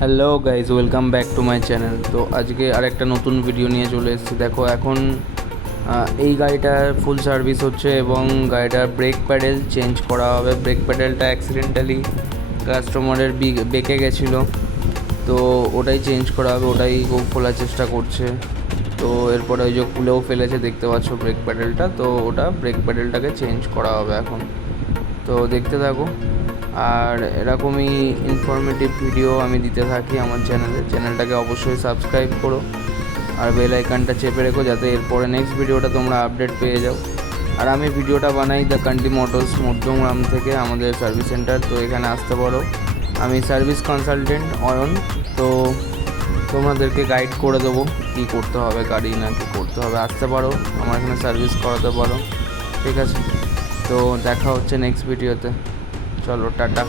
Hello guys, welcome back to my channel. তো আজকে আরেকটা নতুন ভিডিও নিয়ে চলে এসেছি। দেখো এখন এই গাড়িটার ফুল সার্ভিস হচ্ছে এবং গাড়িটার ব্রেক প্যাডেল চেঞ্জ করা হবে। ব্রেক প্যাডেলটা অ্যাক্সিডেন্টালি কাস্টমারের বেঁকে গেছিলো, তো ওটাই চেঞ্জ করা হবে। ওটাই ও খোলার চেষ্টা করছে। তো এরপরে ওই যে খুলেও ফেলেছে, দেখতে পাচ্ছ ব্রেক প্যাডেলটা। তো ওটা ব্রেক প্যাডেলটাকে চেঞ্জ করা হবে এখন। তো দেখতে থাকো, আর এরকমই ইনফরমেটিভ ভিডিও আমি দিতে থাকি আমার চ্যানেলটাকে অবশ্যই সাবস্ক্রাইব করো আর বেল আইকনটা চেপে রেখো, যাতে এরপরে নেক্সট ভিডিওটা তোমরা আপডেট পেয়ে যাও। আর আমি ভিডিওটা বানাই দ্য কান্ট্রি মোটরস মধ্যমগ্রাম থেকে, আমাদের সার্ভিস সেন্টার। তো এখানে আসতে পারো, আমি সার্ভিস কনসালটেন্ট অয়ন। তো তোমাদেরকে গাইড করে দেবো কী করতে হবে, গাড়ি না কী করতে হবে। আসতে পারো, আমার এখানে সার্ভিস করাতে পারো, ঠিক আছে? তো দেখা হচ্ছে নেক্সট ভিডিওতে। চলো, টাটা।